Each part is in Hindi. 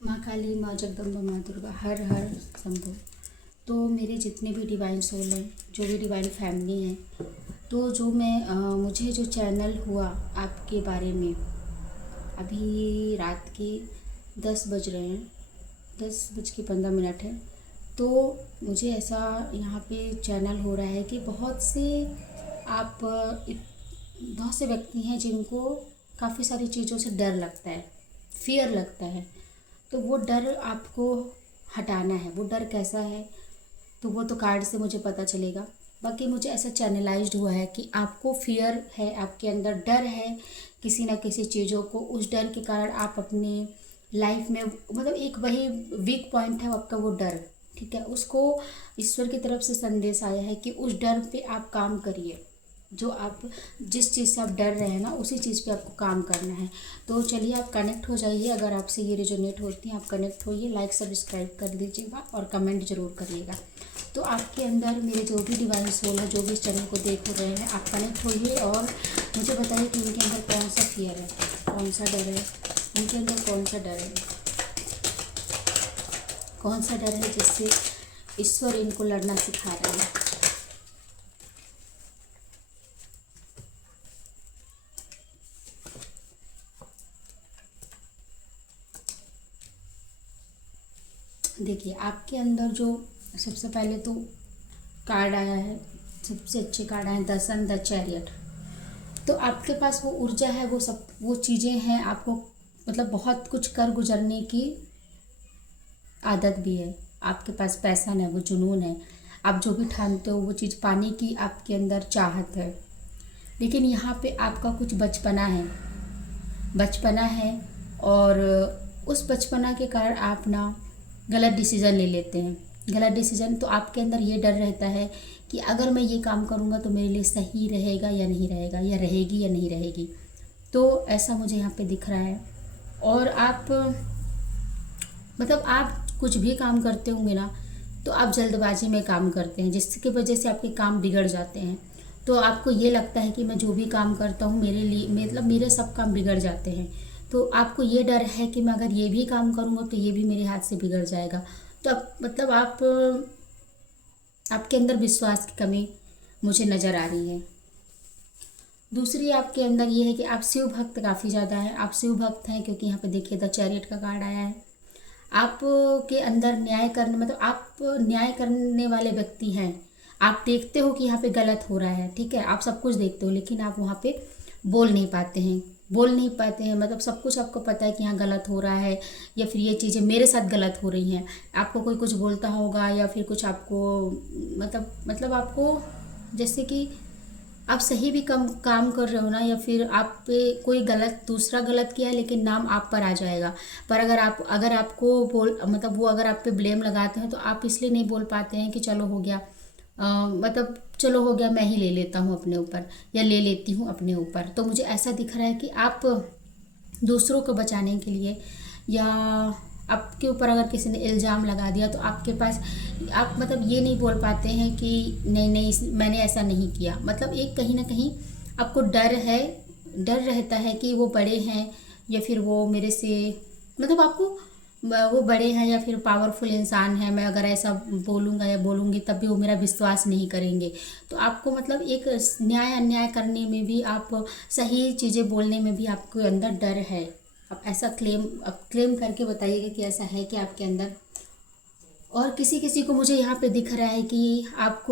माँ काली, माँ जगदम्बा, माँ दुर्गा, हर हर शंभो। तो मेरे जितने भी डिवाइन सोल हैं, जो भी डिवाइन फैमिली हैं, तो जो मुझे जो चैनल हुआ आपके बारे में, अभी रात के 10 बज रहे हैं, 10:15 है। तो मुझे ऐसा यहाँ पे चैनल हो रहा है कि बहुत से व्यक्ति हैं जिनको काफ़ी सारी चीज़ों से डर लगता है, फियर लगता है। तो वो डर आपको हटाना है। वो डर कैसा है तो वो तो कार्ड से मुझे पता चलेगा। बाकी मुझे ऐसा चैनलाइज्ड हुआ है कि आपको फियर है, आपके अंदर डर है किसी ना किसी चीज़ों को। उस डर के कारण आप अपनी लाइफ में मतलब एक वही वीक पॉइंट है आपका, वो डर। ठीक है, उसको ईश्वर की तरफ से संदेश आया है कि उस डर पे आप काम करिए। जो आप जिस चीज़ से आप डर रहे हैं ना, उसी चीज़ पे आपको काम करना है। तो चलिए आप कनेक्ट हो जाइए। अगर आपसे ये रेजोनेट होती हैं, आप कनेक्ट होइए, लाइक सब्सक्राइब कर दीजिएगा और कमेंट जरूर करिएगा। तो आपके अंदर मेरे जो भी डिवाइन सोल है, जो भी इस चैनल को देख रहे हैं, आप कनेक्ट होइए और मुझे बताइए कि इनके अंदर कौन सा फियर है, कौन सा डर है, इनके अंदर कौन सा डर है, कौन सा डर है जिससे ईश्वर इनको लड़ना सिखा रहे हैं। देखिए आपके अंदर जो सबसे पहले तो कार्ड आया है, सबसे अच्छे कार्ड आए हैं, द सन, द चैरियट। तो आपके पास वो ऊर्जा है, वो चीज़ें हैं, आपको मतलब बहुत कुछ कर गुजरने की आदत भी है। आपके पास पैसन है, वो जुनून है, आप जो भी ठानते हो वो चीज़ पाने की आपके अंदर चाहत है। लेकिन यहाँ पे आपका कुछ बचपना है और उस बचपना के कारण आप ना गलत डिसीज़न ले लेते हैं। गलत डिसीज़न तो आपके अंदर ये डर रहता है कि अगर मैं ये काम करूँगा तो मेरे लिए सही रहेगा या नहीं रहेगा, या रहेगी या नहीं रहेगी। तो ऐसा मुझे यहाँ पे दिख रहा है। और आप मतलब आप कुछ भी काम करते होंगे ना, तो आप जल्दबाजी में काम करते हैं, जिसकी वजह से आपके काम बिगड़ जाते हैं। तो आपको ये लगता है कि मैं जो भी काम करता हूँ मेरे लिए मतलब मेरे सब काम बिगड़ जाते हैं। तो आपको ये डर है कि मैं अगर ये भी काम करूँगा तो ये भी मेरे हाथ से बिगड़ जाएगा। तो आप मतलब आपके अंदर विश्वास की कमी मुझे नज़र आ रही है। दूसरी आपके अंदर ये है कि आप शिव भक्त काफ़ी ज़्यादा हैं। आप शिव भक्त हैं क्योंकि यहाँ पे देखिए द चैरियट का कार्ड आया है। आप के अंदर न्याय करने मतलब आप न्याय करने वाले व्यक्ति हैं। आप देखते हो कि यहाँ पे गलत हो रहा है, ठीक है, आप सब कुछ देखते हो, लेकिन आप वहाँ पे बोल नहीं पाते हैं। मतलब सब कुछ आपको पता है कि यहाँ गलत हो रहा है, या फिर ये चीज़ें मेरे साथ गलत हो रही हैं। आपको कोई कुछ बोलता होगा या फिर कुछ आपको मतलब आपको जैसे कि आप सही भी कम काम कर रहे हो ना, या फिर आप पे कोई गलत दूसरा गलत किया है लेकिन नाम आप पर आ जाएगा। पर अगर आपको बोल मतलब वो अगर आप पे ब्लेम लगाते हैं तो आप इसलिए नहीं बोल पाते हैं कि चलो हो गया, मतलब चलो हो गया, मैं ही ले लेता हूँ अपने ऊपर, या ले लेती हूँ अपने ऊपर। तो मुझे ऐसा दिख रहा है कि आप दूसरों को बचाने के लिए, या आपके ऊपर अगर किसी ने इल्ज़ाम लगा दिया तो आपके पास आप मतलब ये नहीं बोल पाते हैं कि नहीं नहीं मैंने ऐसा नहीं किया। मतलब एक कहीं ना कहीं आपको डर है, डर रहता है कि वो बड़े हैं या फिर वो मेरे से मतलब आपको वो बड़े हैं या फिर पावरफुल इंसान है, मैं अगर ऐसा बोलूँगा या बोलूँगी तब भी वो मेरा विश्वास नहीं करेंगे। तो आपको मतलब एक न्याय अन्याय करने में भी, आप सही चीज़ें बोलने में भी आपके अंदर डर है। आप ऐसा क्लेम करके बताइएगा कि ऐसा है कि आपके अंदर। और किसी किसी को मुझे यहाँ पे दिख रहा है कि आप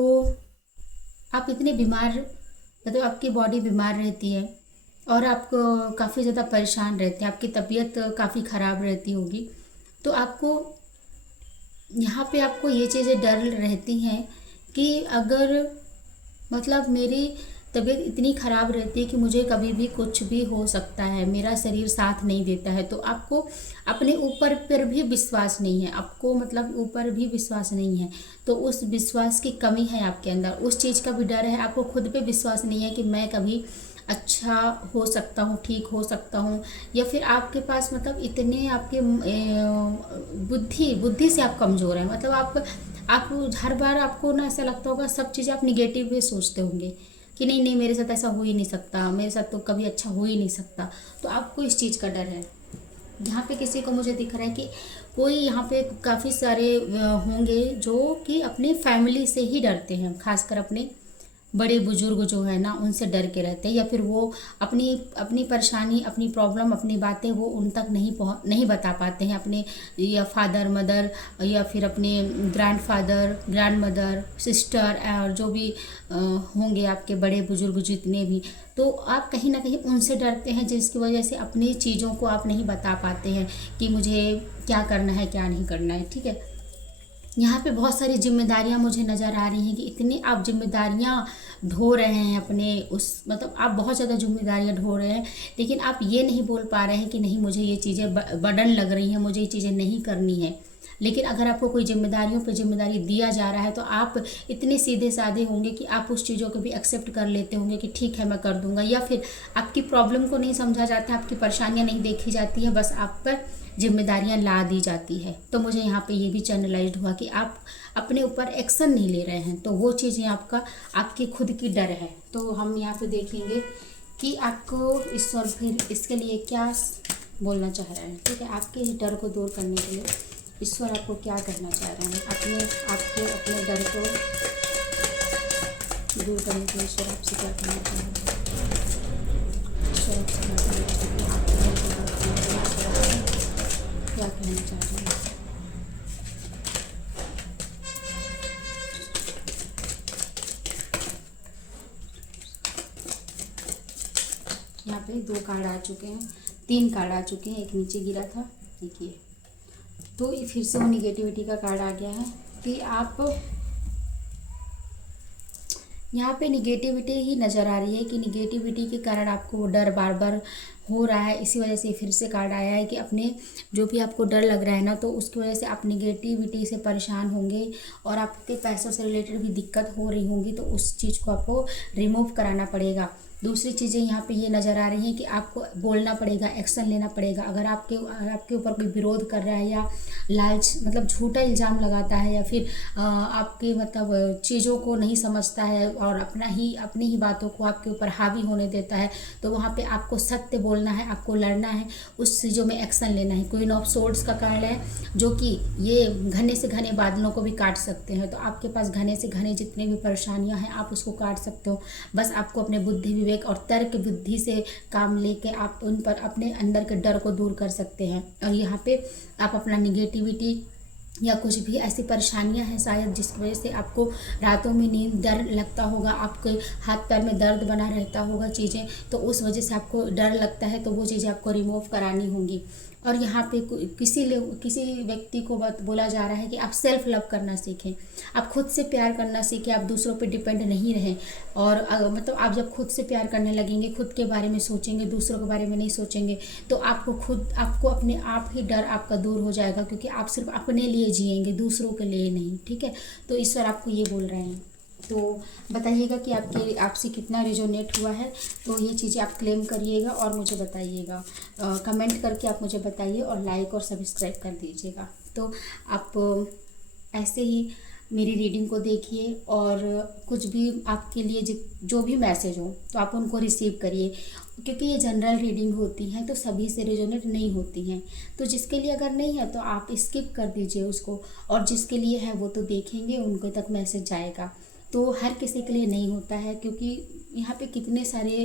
इतने बीमार, मतलब आपकी बॉडी बीमार रहती है और आप काफ़ी ज़्यादा परेशान रहते हैं, आपकी तबीयत काफ़ी ख़राब रहती होगी। तो आपको यहाँ पे आपको ये चीज़ें डर रहती हैं कि अगर मतलब मेरी तबीयत इतनी ख़राब रहती है कि मुझे कभी भी कुछ भी हो सकता है, मेरा शरीर साथ नहीं देता है। तो आपको अपने ऊपर पर भी विश्वास नहीं है, आपको मतलब ऊपर भी विश्वास नहीं है। तो उस विश्वास की कमी है आपके अंदर, उस चीज़ का भी डर है। आपको खुद पे विश्वास नहीं है कि मैं कभी अच्छा हो सकता हूँ, ठीक हो सकता हूँ। या फिर आपके पास मतलब इतने आपके बुद्धि से आप कमज़ोर हैं। मतलब आप हर बार आपको ना ऐसा लगता होगा, सब चीज़ें आप निगेटिव वे सोचते होंगे कि नहीं नहीं मेरे साथ ऐसा हो ही नहीं सकता, मेरे साथ तो कभी अच्छा हो ही नहीं सकता। तो आपको इस चीज़ का डर है। यहाँ पे किसी को मुझे दिख रहा है कि कोई यहाँ पे काफ़ी सारे होंगे जो कि अपने फैमिली से ही डरते हैं, खासकर अपने बड़े बुजुर्ग जो है ना उनसे डर के रहते हैं, या फिर वो अपनी अपनी परेशानी, अपनी प्रॉब्लम, अपनी बातें वो उन तक नहीं बता पाते हैं अपने, या फादर मदर, या फिर अपने grand father grand mother sister, और जो भी होंगे आपके बड़े बुजुर्ग जितने भी, तो आप कहीं ना कहीं उनसे डरते हैं, जिसकी वजह से अपनी चीज़ों को आप नहीं बता पाते हैं कि मुझे क्या करना है क्या नहीं करना है। ठीक है, यहाँ पे बहुत सारी जिम्मेदारियाँ मुझे नज़र आ रही हैं कि इतनी आप जिम्मेदारियाँ ढो रहे हैं अपने उस, मतलब आप बहुत ज़्यादा जिम्मेदारियाँ ढो रहे हैं, लेकिन आप ये नहीं बोल पा रहे हैं कि नहीं मुझे ये चीज़ें बर्डन लग रही हैं, मुझे ये चीज़ें नहीं करनी है। लेकिन अगर आपको कोई जिम्मेदारियों पे जिम्मेदारी दिया जा रहा है तो आप इतने सीधे साधे होंगे कि आप उस चीज़ों को भी एक्सेप्ट कर लेते होंगे कि ठीक है मैं कर दूंगा, या फिर आपकी प्रॉब्लम को नहीं समझा जाता, आपकी परेशानियाँ नहीं देखी जाती है, बस आप पर जिम्मेदारियां ला दी जाती है। तो मुझे यहाँ पे ये भी चैनलाइज्ड हुआ कि आप अपने ऊपर एक्शन नहीं ले रहे हैं, तो वो चीज़ें आपकी खुद की डर है। तो हम यहाँ पे देखेंगे कि आपको फिर इसके लिए क्या बोलना चाह रहे हैं। ठीक है, आपके इस डर को दूर करने के लिए ईश्वर आपको क्या कहना चाह रहे हैं, अपने डर को दूर करने के लिए ईश्वर आपसे क्या कहना चाह रहे हैं। ईश्वर क्या कहना चाह रहे हैं। यहाँ पे 2 कार्ड आ चुके हैं, 3 कार्ड आ चुके हैं, एक नीचे गिरा था, एक ये, तो फिर से वो निगेटिविटी का कार्ड आ गया है कि आप यहाँ पे निगेटिविटी ही नज़र आ रही है कि निगेटिविटी के कारण आपको वो डर बार बार हो रहा है। इसी वजह से फिर से कार्ड आया है कि अपने जो भी आपको डर लग रहा है ना, तो उसकी वजह से आप निगेटिविटी से परेशान होंगे और आपके पैसों से रिलेटेड भी दिक्कत हो रही होंगी, तो उस चीज़ को आपको रिमूव कराना पड़ेगा। दूसरी चीज़ें यहाँ पे ये नज़र आ रही हैं कि आपको बोलना पड़ेगा, एक्शन लेना पड़ेगा। अगर आपके ऊपर कोई विरोध कर रहा है या लालच मतलब झूठा इल्ज़ाम लगाता है, या फिर आपके मतलब चीज़ों को नहीं समझता है और अपनी ही बातों को आपके ऊपर हावी होने देता है, तो वहाँ पे आपको सत्य बोलना है, आपको लड़ना है, उस चीज़ों में एक्शन लेना है। क्वीन ऑफ सोर्ड्स का कार्ड है जो कि ये घने से घने बादलों को भी काट सकते हैं। तो आपके पास घने से घने जितने भी परेशानियां हैं आप उसको काट सकते हो, बस आपको अपने बुद्धि विवेक और तर्क बुद्धि से काम लेके आप उन पर अपने अंदर के डर को दूर कर सकते हैं। और यहाँ पे आप अपना निगेटिविटी या कुछ भी ऐसी परेशानियां हैं शायद जिसकी वजह से आपको रातों में नींद डर लगता होगा, आपके हाथ पैर में दर्द बना रहता होगा चीज़ें, तो उस वजह से आपको डर लगता है, तो वो चीज़ें आपको रिमूव करानी होंगी। और यहाँ पे किसी व्यक्ति को बोला जा रहा है कि आप सेल्फ लव करना सीखें, आप खुद से प्यार करना सीखें, आप दूसरों पे डिपेंड नहीं रहें। और मतलब आप जब खुद से प्यार करने लगेंगे, खुद के बारे में सोचेंगे, दूसरों के बारे में नहीं सोचेंगे, तो आपको अपने आप ही डर आपका दूर हो जाएगा, क्योंकि आप सिर्फ अपने लिए जिएंगे, दूसरों के लिए नहीं। ठीक है, तो ईश्वर आपको ये बोल रहे हैं। तो बताइएगा कि आपसे कितना रिजोनेट हुआ है, तो ये चीज़ें आप क्लेम करिएगा और मुझे बताइएगा, कमेंट करके आप मुझे बताइए और लाइक और सब्सक्राइब कर दीजिएगा। तो आप ऐसे ही मेरी रीडिंग को देखिए और कुछ भी आपके लिए जो भी मैसेज हो तो आप उनको रिसीव करिए, क्योंकि ये जनरल रीडिंग होती हैं तो सभी से रिजोनेट नहीं होती हैं। तो जिसके लिए अगर नहीं है तो आप स्किप कर दीजिए उसको, और जिसके लिए है वो तो देखेंगे, उनको तक मैसेज जाएगा। तो हर किसी के लिए नहीं होता है, क्योंकि यहाँ पे कितने सारे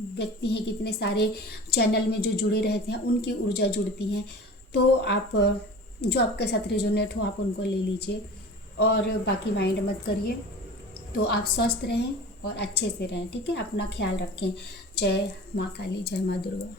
व्यक्ति हैं, कितने सारे चैनल में जो जुड़े रहते हैं, उनकी ऊर्जा जुड़ती है। तो आप जो आपके साथ रिजोनेट हो आप उनको ले लीजिए और बाकी माइंड मत करिए। तो आप स्वस्थ रहें और अच्छे से रहें। ठीक है, अपना ख्याल रखें। जय माँ काली, जय माँ दुर्गा।